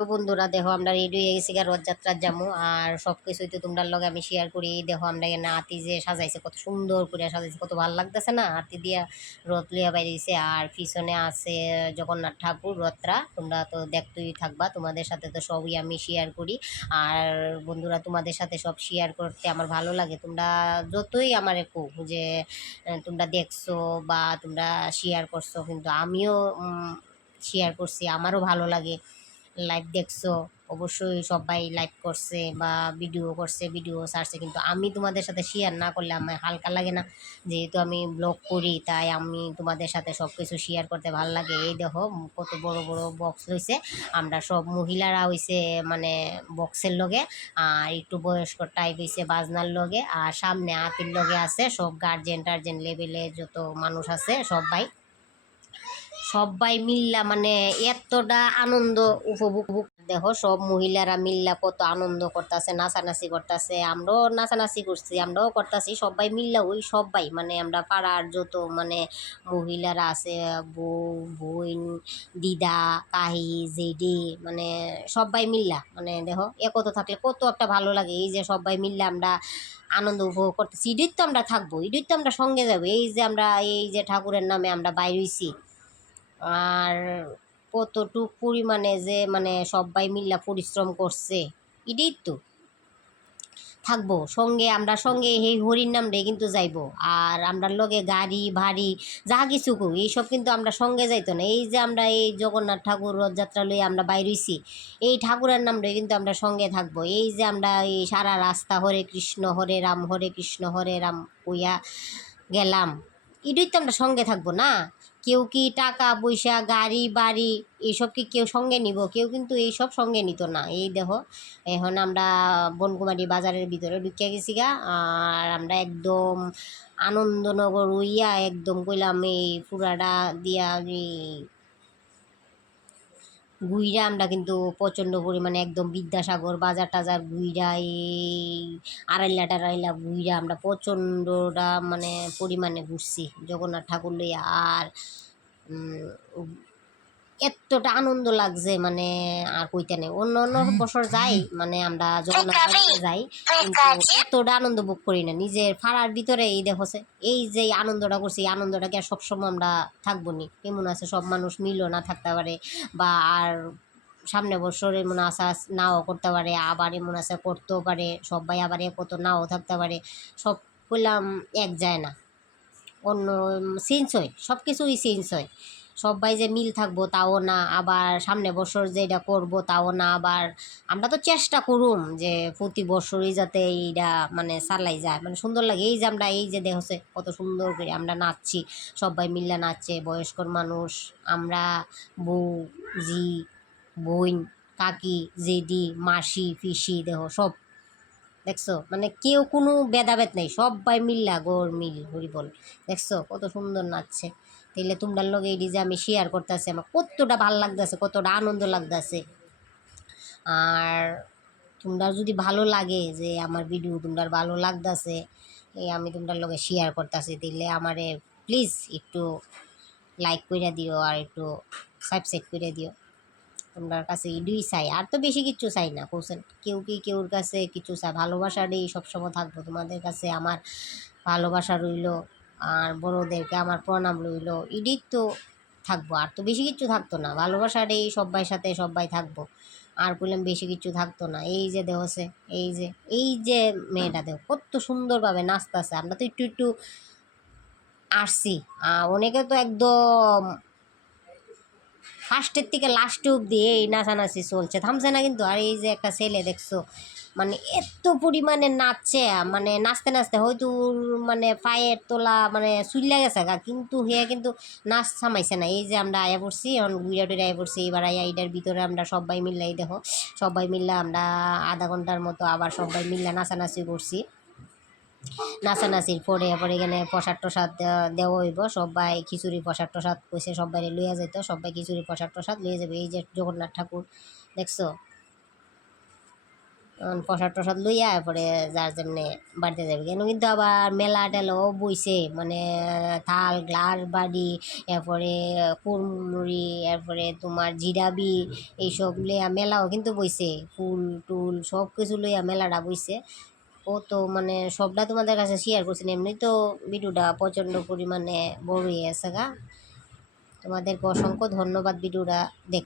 তো বন্ধুরা দেখো আমরা রেডি হয়ে গেছি গা রথযাত্রার যামু আর সব কিছুই তো তোমরা লগে আমি শেয়ার করি। দেখো আমরা এখানে আতি যে সাজাইছে কত সুন্দর করে সাজাইছে, কত ভালো লাগতেছে না। আতি দিয়া রথ লিয়া বাইরেছে আর পিছনে আছে জগন্নাথ ঠাকুর রথরা। তোমরা তো দেখতেই থাকবা, তোমাদের সাথে তো সবই আমি শেয়ার করি। আর বন্ধুরা তোমাদের সাথে সব শেয়ার করতে আমার ভালো লাগে। তোমরা যতই আমার কো যে তোমরা দেখছো বা তোমরা শেয়ার করছো, কিন্তু আমিও শেয়ার করছি, আমারও ভালো লাগে। লাইভ দেখছো অবশ্যই, সবাই লাইভ করছে বা ভিডিও করছে, ভিডিও ছাড়ছে, কিন্তু আমি তোমাদের সাথে শেয়ার না করলে আমার হালকা লাগে না। যেহেতু আমি ব্লগ করি তাই আমি তোমাদের সাথে সব কিছু শেয়ার করতে ভালো লাগে। এই দেখো কত বড় বড় বক্স রয়েছে, আমরা সব মহিলারা হইছে মানে বক্সের লগে, আর একটু বয়স্ক টাইপ হয়েছে বাজনার লগে, আর সামনে আতির লগে আছে সব গার্জেন টার্জেন লেভেলে যত মানুষ আছে সবাই সবাই মিল্লা মানে এতটা আনন্দ উপভোগ। দেখো সব মহিলারা মিল্লা কত আনন্দ করতেছে, নাচানাচি করতেছে, আমরাও নাচানাচি করছি, আমরাও করতেছি, সবাই মিল্লা ওই সবাই মানে আমরা পাড়ার যত মানে মহিলারা আছে, বউ বোন দিদা কাহি জেডি মানে সবাই মিল্লা মানে দেখো একত থাকলে কত একটা ভালো লাগে। এই যে সবাই মিললে আমরা আনন্দ উপভোগ করতেছি, ঈদের তো আমরা থাকবো, ঈদের তো আমরা সঙ্গে যাবো। এই যে আমরা এই যে ঠাকুরের নামে আমরা বাইর হইছি, আর কতটুক পরিমাণে যে মানে সবাই মিল্লা পরিশ্রম করছে, এটাই তো থাকবো সঙ্গে, আমরা সঙ্গে এই হরির নাম রে কিন্তু যাইবো। আর আমরা লগে গাড়ি ভাড়ি যা কিছু করি এইসব কিন্তু আমরা সঙ্গে যাইতো না। এই যে আমরা এই জগন্নাথ ঠাকুর রথযাত্রা লই আমরা বাইরেছি, এই ঠাকুরের নাম রে কিন্তু আমরা সঙ্গে থাকবো। এই যে আমরা এই সারা রাস্তা হরে কৃষ্ণ হরে রাম হরে কৃষ্ণ হরে রাম কইয়া গেলাম, এটাই তো আমরা সঙ্গে থাকবো না। কেউ কি টাকা পয়সা গাড়ি বাড়ি এইসব কি কেউ সঙ্গে নিব? কেউ কিন্তু এইসব সঙ্গে নিত না। এই দেখো এখন আমরা বনকুমারী বাজারের ভিতরে ঢুকিয়া গেছি গা, আর আমরা একদম আনন্দনগর উইয়া একদম কইলাম এই পুরাটা দিয়া ঘুইরা আমরা কিন্তু প্রচণ্ড পরিমাণে একদম বিদ্যাসাগর বাজার টাজার ঘুইরা এই আড়াইলা টাড়াইলা ঘুইরা আমরা প্রচণ্ডটা মানে পরিমাণে ঘুরছি জগন্নাথ ঠাকুর লইয়া। আর এতটা আনন্দ লাগছে মানে আর কইতে নেই। অন্য অন্য বছর যাই মানে আমরা জগন্নাথ বাড়িতে যাই, কিন্তু এতটা আনন্দ ভোগ করি না নিজের ফাড়ার ভিতরে। এই দেখছে এই যে আনন্দটা করছি, এই আনন্দটাকে আর সবসময় আমরা থাকবো নি। কেমন আছে সব মানুষ মিলও না থাকতে পারে, বা আর সামনে বছর এমন আশা নাও করতে পারে, আবার এমন আশা করতেও পারে, সবাই আবার কত নাও থাকতে পারে। সব করলাম এক যায় না, অন্য চেঞ্জ হয়, সব কিছুই চেঞ্জ হয়। সবাই যে মিল থাকবো তাও না, আবার সামনে বছর যেটা করব তাও না। আবার আমরা তো চেষ্টা করুম যে প্রতি বছরই যাতে এইটা মানে চালাই যায়, মানে সুন্দর লাগে। এই যে আমরা এই যে দেখছে কত সুন্দর করে আমরা নাচছি, সবাই মিল্লা নাচছে, বয়স্কর মানুষ, আমরা বউ জি বোন কাকি জেডি মাসি পিসি দেহ সব দেখছো, মানে কেউ কোনো ভেদাভেদ নেই, সবাই মিল্লা গোর মিল হরি বল। দেখছো কত সুন্দর নাচছে। তাইলে তোমরা লগে এই যে আমি শেয়ার করতেছি, আমার কতটা ভাল লাগতেছে, কতটা আনন্দ লাগতেছে। আর তোমরা যদি ভালো লাগে যে আমার ভিডিও তোমরা ভালো লাগতেছে, এই আমি তোমরা লগে শেয়ার করতেছি, তাইলে আমারে প্লিজ একটু লাইক করে দিও আর একটু সাবস্ক্রাইব করে দিও। তোমার কাছে এডুই চাই, আর তো বেশি কিছু চাই না। কোসেন কেউ কি কেউর কাছে কিছু চাই? ভালোবাসাটাই সবসময় থাকবো তোমাদের কাছে, আমার ভালোবাসা রইল, আর বড়োদেরকে আমার প্রণাম রইল, এটাই তো থাকবো। আর তো বেশি কিছু থাকতো না, ভালোবাসাটাই সবাই সাথে সবাই থাকবো, আর বললাম বেশি কিছু থাকতো না। এই যে দেহছে এই যে মেয়েটা দেহ কত সুন্দরভাবে নাচতেছে। আমরা তো একটু একটু আসছি, অনেকে তো একদম ফার্স্টের থেকে লাস্ট অব্দি এই নাচানাচি চলছে, থামছে না কিন্তু। আর এই যে একটা ছেলে দেখছো মানে এত পরিমাণে নাচছে, মানে নাচতে নাচতে হয়তো ওর মানে পায়ের তোলা মানে চুইলা গেছে গা, কিন্তু হে কিন্তু নাচ থামাইছে না। এই যে আমরা আয়া পড়ছি এখন গুইরা টুইরা আয়া পড়ছি, এবার আয়া এইটার ভিতরে আমরা সবাই মিললাই দেখো, সবাই মিললে আমরা আধা ঘন্টার মতো আবার সবাই মিললে নাচানাচি করছি। নাচানাচির পরে পরে এখানে প্রসাদ টসাদ দেওয়া হইব, সবাই খিচুড়ি প্রসাদ টসাদ কইছে সবাই লইয়া যেত, সবাই খিচুড়ি প্রসাদ টসাদ লইয়া যাবে। এই যে জগন্নাথ ঠাকুর দেখছো প্রসাদ টসাদ লইয়া এরপরে যার যেমনি বাড়িতে যাবে। কেন কিন্তু আবার মেলা টেলাও বইছে, মানে থাল গ্লাস বাড়ি, এরপরে কুরমুড়ি, এরপরে তোমার জিরাবি, এইসব লইয়া মেলাও কিন্তু বইছে, ফুল টুল সব কিছু লইয়া মেলাটা বইছে। ও তো মানে সবটা তোমাদের কাছে শেয়ার করছি, এমনি তো ভিডিওটা প্রচণ্ড পরিমাণে বড় হয়ে গেছে গা। তোমাদেরকে অসংখ্য ধন্যবাদ ভিডিওটা দেখ